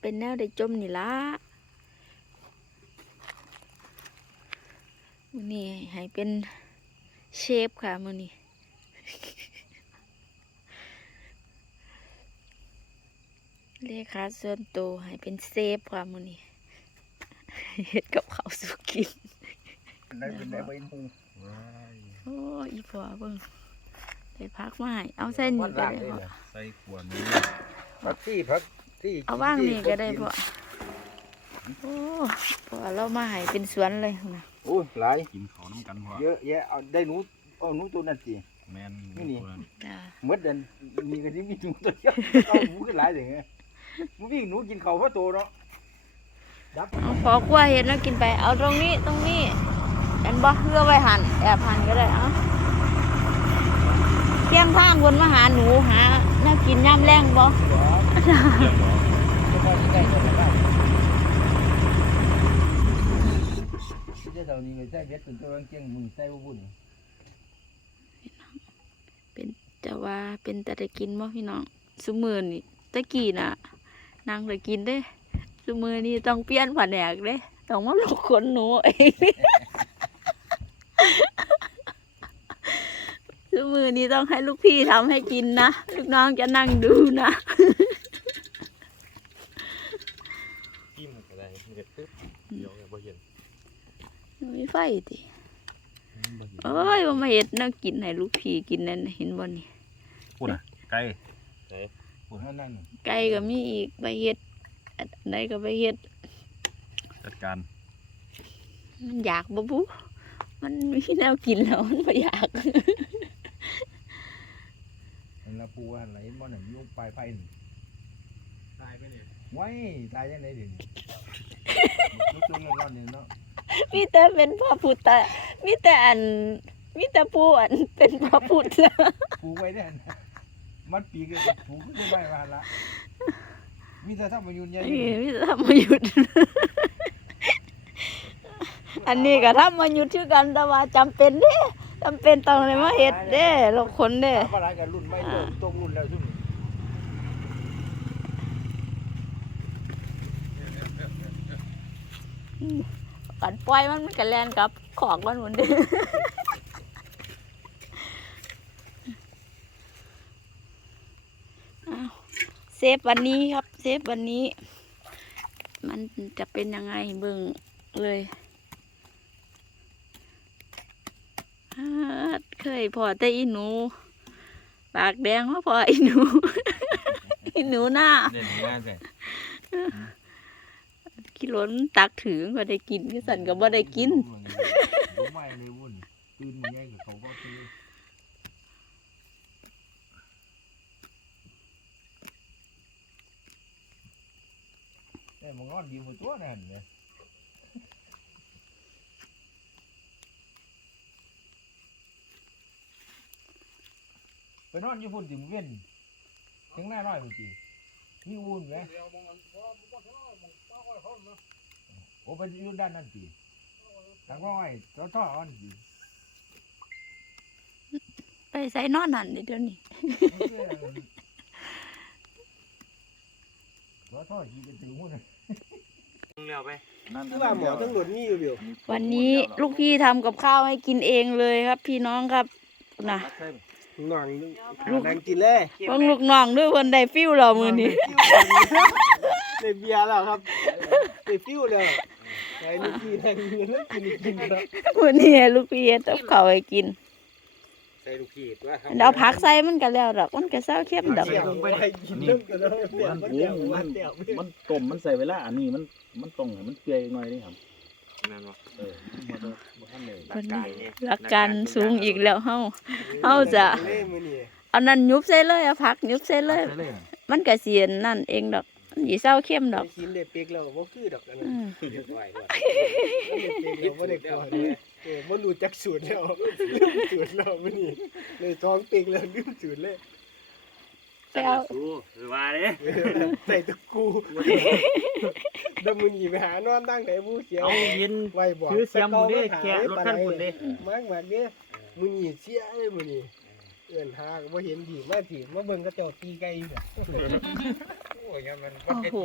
เป็นแนวได้จมนี่ละมื้อนี้ให้เป็นเชฟค่ะมื้อนี้เลขาส่วนตัวให้เป็นเซฟค่ะมื้อนี้เฮ็ดกับข้าวสุกินได้เป็นได้ใบหูโอ้ยอีพ่อเบิ่งได้พักมาให้เอาใส่นี่ก็ได้พ่อใส่ขวดนี้พักที่พัก ที่เอาว่างนี่ก็ได้พ่อโอ้พ่อเรามาให้เป็นสวนเลยนะโอ้ยหลายกินเขาน้ำกันพอเยอะแยะเอาได้หนูเอาหนูตัวนั้นสิแมนนี่นี่ตัวนั้นจ้าเมื่อเดือนมีกันที่มีหนูตัวเดียวเอาหนูขึ้นหลายเลยไงหนูวิ่งหนูกินเขาเพราะโตเนาะดับเอาพอกล้วยเห็ดแล้วกินไป เอาตรงนี้ตรงนี้เห็นบ่เพื่อไว้หันแอบหันก็ได้เอาเที่ยงทางคนมาหาหนูหาน่ากินย่ำแรงบ่หัวจะพอ ที่จะได้ที่จะเท่านี้ไปใส่เบ็ดเป็นตัวรังเกียงมึงใส่บุ่นเป็นจะว่าเป็นแต่ได้กินบ่พี่น้องซุมือนี่ตะกี้น่ะนางได้กินเด้ซุมือนี่ต้องเปลี่ยนแผนกเด้ต้องมาลูกขนหนูเองซุมือนี้ต้องให้ลูกพี่ทำให้กินนะ ลูกน้องจะนั่งดูนะ จิ้มอะไรมันจะตึ๊บเดี๋ยวบ่เห็น มีไฟติเอ้ยว่ามาเห็ดแนักกินให้ลูกพี่กินนั่นน่ะเห็นบ่นี่พูดอะไก่ปวดเท่านั้นไก่ก็มีอีกใบเห็ดอันใดก็ใบเห็ดจัดการมันอยากบ่บุมันมีแนวกินแล้วมันบ่อยากมันละปูอะไรบ่หนึ่งยุงปลายไฟตายไปเนี่ยไว้ตายยังไงเดี๋ยวนี้มันจุ่มร้อนๆเนี่ยเนาะ มีแต่เป็นพระพุทธมีแต่อันมีแต่ผู้อันเป็นพระพุทธผูกไว้เนี่ยนะมัดปีกเลยผูกขึ้นไปไว้มาละมีแต่ถ้ามายุนใหญ่นี่มีแต่ธรรมยุทธ์อันนี้ก็ทำมายุทธ์ชื่อกันแต่ว่าจำเป็นเด้จำเป็นต้องเลยมาเฮ็ดเด้เราคนเด้ ปลากันรุ่นไม่เริ่มตรงรุ่นแล้วชุ่ม กันปล่อยมันมันก็แล่นกลับขอกมันหมุนเด้อ้าวเซฟวันนี้ครับ เซฟวันนี้ มันจะเป็นยังไงเบิ่งเลยอาดเคยพอแต่อีหนู ปากแดงว่าพออีหนู อีหนูหน้าเด่นง่ายเลย ขี้ล้นตักถือก็ได้กินก็สั่นก็บ่ได้กินไม่เลยวุ่นตื่นมึงไงกับเขาก็ตื่นแต่มึงนอนดีกว่าตัวนั่นเนี่ยไปนอนอยู่พุ่นติมงเว้นถึงหน้าน้อยพุ่นติ มีอุ่นไหมโอ้ไปอยู่ด้านนั้นติทางก้อยท่อท่ออ่อนติไปใส่นอนนั่นเดี๋ยวนี้ท่อท่อขี่ไปถึงหุ่นเร็วไปคือว่าหมอทั้งหมดนี่อยู่เดียววันนี้ลูกพี่ทำกับข้าวให้กินเองเลยครับ พี่น้องครับนะห น่องลูกนางกินเลยเบิ่งลูกน้องด้วยคนได้ฟิวเรามือนี้ได้เบียร์แล้วครับได้ฟิวแล้วไอ้ลูกพี่นางกินแล้วกินกินครับมือนี้ลูกพี่เฮ็ดกับข้าวให้กินใส่ลูกพี่ว่าเอาผักใส่มันก็แล้วดอกมันก็เศร้าเข้มดอกเสี่ยวไปกินเริ่มกันแล้วเสี่ยวมันเสี่ยวมันเสี่ยวมันต้มมันใส่เวลาอันนี้มันมันตรงให้มันเปื่อยหน่อยนี่ครับเออมันบ่บ่ทัน เลยคนนี้หลักการสูงอีกแล้วเฮาเอาจะเล่มือนี่เอานั่นยุบใส่เลยเอาผักยุบใส่เลยใส่เลยมันก็เสียนนั่นเองดอกมันสิเศร้าเข้มดอกกินได้เป๊กแล้วบ่คือดอกอันนั้นอืมเรียบร้อยแล้วเป๊กแล้วบ่ได้ก่อนเลยเออบ่รู้จักสูตรแล้วลืมสูตรแล้วมื้อนี้เลยท้องเป๊กแล้วลืมสูตรเลย ไปเอาสู้ว่าเด้ใส่ตะกูดำมือนีไปหานอนตั้งไหนบูเสียวเอายินไว้บอกคือเสียมบุเด้แค่รถคันบุเด้มากมากเด้มือนีเสียเลยมือนีเอื่นหาก็บ่เห็นถีบมาถีบมาเบิ่งก็เจ้าตีไก่อยู่เนี่ยโอ้โอ้โห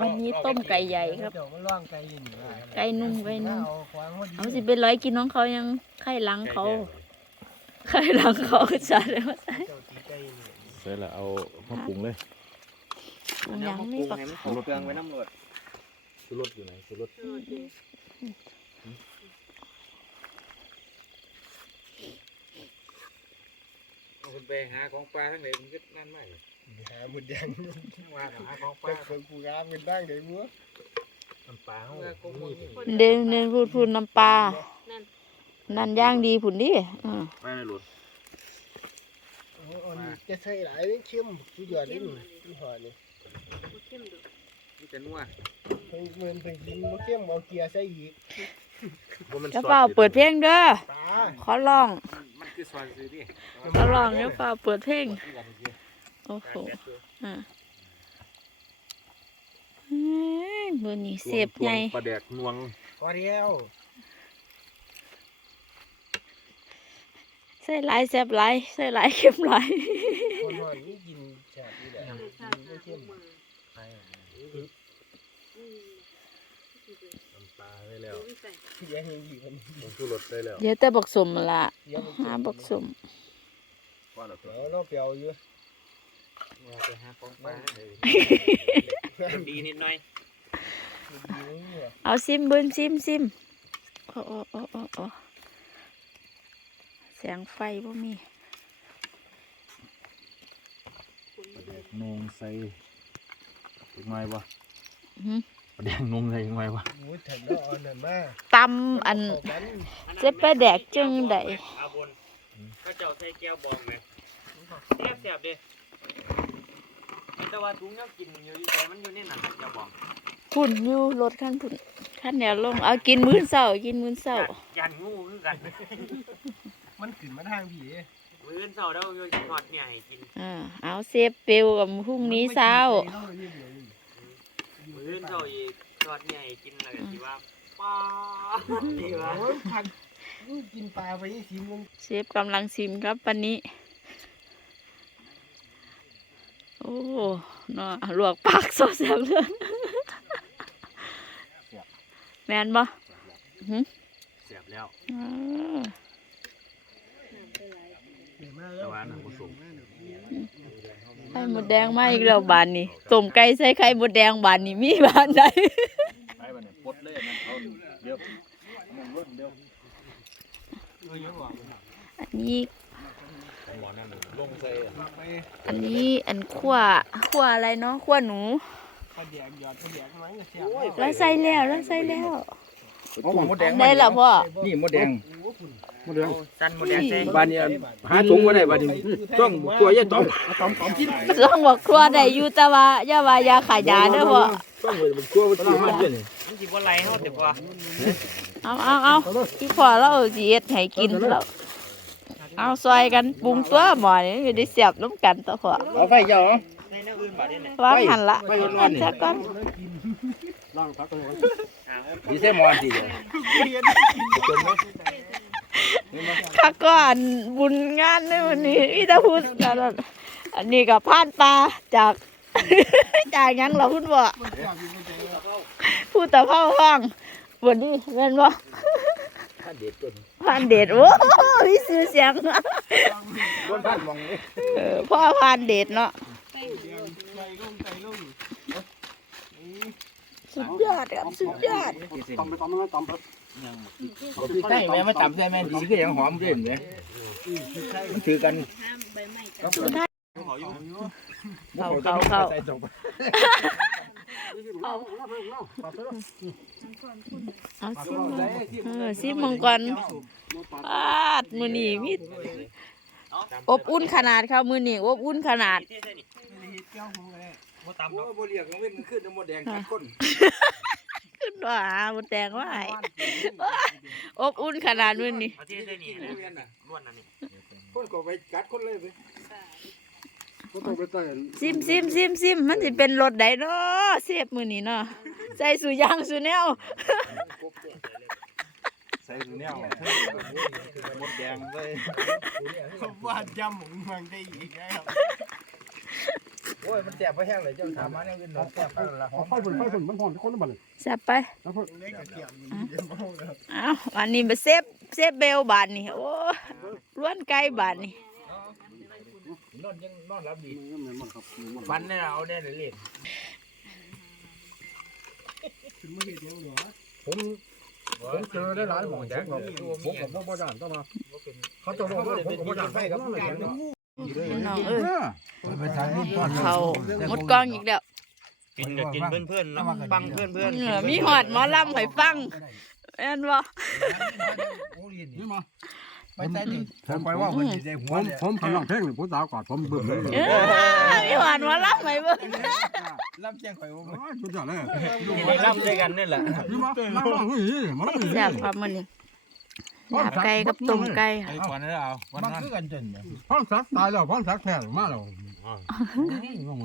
วันนี้ต้มไก่ใหญ่ครับเดี๋ยวมันร่องไก่อยู่นี่ว่าไก่นุ่มไก่นุ่มเอาความพอดีเอาสิเป็นร้อยกินน้องเขายังไข่หลังเขาไข่หลังเขาจะได้มาใส่ เจ้าตีไก่นี่เสร็จแล้วเอามาปรุงเลยยังไม่ปักเอาเครื่องไว้น้ำรวดสุรสอยู่ไหนสุรสเอาคนไปหาของปลาทั้งไหนมันก็นั่นมากเลยหาหมดแดงว่าหาของปแต่ลาคนกูงามกันดั้งเลยมัวน้ำปลาเฮาว่าก็มองนี่เดินเดินพูดพูดน้ำปลานั่นย่างดีผุนดิอ่าไปไม่หลุดโอ้อันนี้จะใส่หลายนี่เข้มสุดยอดเลยนี่ที่หอนี่นี่จะนัวเพิ่งเงินเพิ่งกินบ่เข้มเอาเกียร์ใส่อีกว่ามันจะเฝ้าเปิดเพลงเด้อตาขอร้องมันคือซอยซื้อดิขอร้องจะเฝ้าเปิดเพลงที่กันคือโอ้โหอ่าเฮ้ยเบอร์นี้เสียบใหญ่ปลาแดกนวงพอเดียว ใส่หลายเสียบหลายใส่หลายเข็มหลายคนหอนนี่กินแฉบนี่แหละกินบ่เข้มน้ำปลาได้แล้วเสียให้อีกคนผงสุรสได้แล้วเดี๋ยวแต่บักสมละเสียบ่หาบักสมว่าแล้วตัวเดี๋ยวเราเปียวอยู่ว่าไปหาของปลาเลยดีนิดหน่อยดีนี่ว่ะเอาซิมเบิ้นซิมซิมโอ้โอ้โอ้โอ้โอ้ แสงไฟบ่มีปลาแดกนงใส่ยังไงวะอื้อหือปลาแดกนงใส่ยังไงวะโอ้ยถึงแล้วอ่อนนั่นมาตำอันเข้ากันเจ็บไปแดกจึงได้อาบนก็เจ้าใส่แก้วบองไหมแซ่บแซ่บดิแต่ว่าถุงยังกินอยู่แต่มันอยู่ในหนังแก้วบองพุ่นอยู่รถขั้นพุ่นขั้นแนวลงเอากินมื้อเช้ากินมื้อเช้ายันงูคือกัน มันขึ้นมาทางผีมื้อเช้าเราโยนทอดเนี่ยให้กินอ่าเอาเซฟเปลวกับพรุ่งนี้เช้า มื้อเช้าอีกทอดเนี่ยให้กินแล้วก็สิว่าป้าดีว่าโอ้ยผัดลูกกินปลาไปยี่สิบมันเชฟกำลังชิมครับวันนี้ โอ้เนาะลวกปากสดแซ่บเลยแม่นบ่เสียบแล้วอ่าเดี๋ยวมา แต่แล้วว่าน้ำผสมไข่มดแดงมาอีกแล้วบานนี้ต้มไก่ใส่ไข่มดแดงบานนี้มีบานใดไปบัดนี้ปลดเลยมันเอาเดี๋ยวมันรดเดี๋ยวเออยังหวานอันนี้หมอนั่นน่ะลงใส่ไปอันนี้อันขั้วขั้วอะไรเนาะขั้วหนูข้าวแดงหยอดข้าวแดงไว้ก็เสียบแล้วใส่แล้วแล้วใส่แล้วเอาหมดแดงได้ละพ่อนี่หมดแดงโอ้คุณ หมดแดงสั้นหมดแดงใส่บ้านเนี่ยหาถุงมาได้บัดนี้ต้องตัวอย่าต้องต้องต้องกินต้องบอกขั้วได้อยู่แต่ว่าอย่าว่าอยาขายยาเด้อพ่อต้องเลยมันตัวมันกินมันด้วยนี่มันสิบ่ไหลเฮาแต่ว่าเอาเอาเอาที่พ่อเราสิเฮ็ดให้กินแล้วเอาซอยกันปรุงตัวหมอนี่จะได้เสียบน้ำกันต่อพ่อเอาไฟเจ้าในแนวอื่นบ่ได้น่ะวางหันละไปไปกันซะก่อนดีเสียมอนทีเดียว ข้าก่อนบุญงานในวันนี้อีตาพูดกันอันนี้ก็ผ่านปลาจากจากหยังเราพูดว่าพูดแต่เข้าห้องวันนี้แม่นบ่ถ้าเด็ดต้นผ่านเดชโอ้ยซื้อเสียงต้นพันมองนี่เออพ่อผ่านเดชเนาะใส่ลงใส่ลงสุดยอดครับสุดยอดตอมไปตอมไปตอมไป ใช่แม่มาตำใส่แม่ดีก็ยังหอมด้วยเห็นไหมมันถือกันเข้าเข้าเข้าใส่ตรงไปเอาซิมมาเออซิมมังกรปาดมือนี่มีอบอุ่นขนาดครับมือนี่อบอุ่นขนาดเทใส่นี่เจ้าของอะไรบ่ตำโอ้บ่เรียกเว้นขึ้นน้ำมดแดงกัดก้น ขึ้นว่าหาบนแดงว่าให้อบอุ่นขนาดมือนี่เอาเทใส่นี่นะล้วนอันนี้คนก็ไปกัดคนเลยไปซิมซิมซิมซิมมันสิเป็นรถใดเนาะเสียบมือนี่เนาะใส่สุยางสุแนวใส่ดูแนวมดแดงเลยผมว่าจำผมมันได้อีกแล้วโอ้ยมันแสบไปแห้งเลยเจ้าถามมาเนี่ยอื่นเราแสบไปละหอมไฟฝุ่นไฟฝุ่นมันหอนคนละบัดแซ่บไปแล้วพุ่นเล็กกับเทียมอยู่เดี๋ยวเมาแล้วเอ้าวันนี้มาเซฟเซฟเบลบานนี่โอ้ล้วนไก่บานนี่นอนยังนอนรับดีมันครับฟันเนี่ยเอาเนี่ยเลยผมผมเจอได้หลายหมอผมกับผมกับพ่อจานต้องมาเขาจะบอกว่าผมกับพ่อจานไฟกับผู้ใหญ่เนาะน้องเอ้ยไปทางนู้นก่อนเขาหมดกล้องอีกแล้วกินก็กินเพื่อนๆแล้วฟังเพื่อนเออมีหอดหมอลำให้ฟังแม่นบ่นี่มาไปใต้ดินผมไปว่าคนดีใจหัผวมเนี่ยผมกำลังเพ่งเลยผู้สาวกอดผมเบิ่มเลยเออมีหอดหมอลำให้เบิ่งรับแจ้งข่อยว่าสุดยอดเลยๆได้ร่ำด้วยกันนี่แหละนี่มานั่งร้องเฮ้ยมาแล้วแซ่บครับมื้อนี้ ลาบไก่กับต้มไก่ค่ะไอ้ควันนั่นเอาวันมันนั้น คือกันจนเนี่ย พ่อสักตายแล้วพ่อสักแท้มาแล้วงง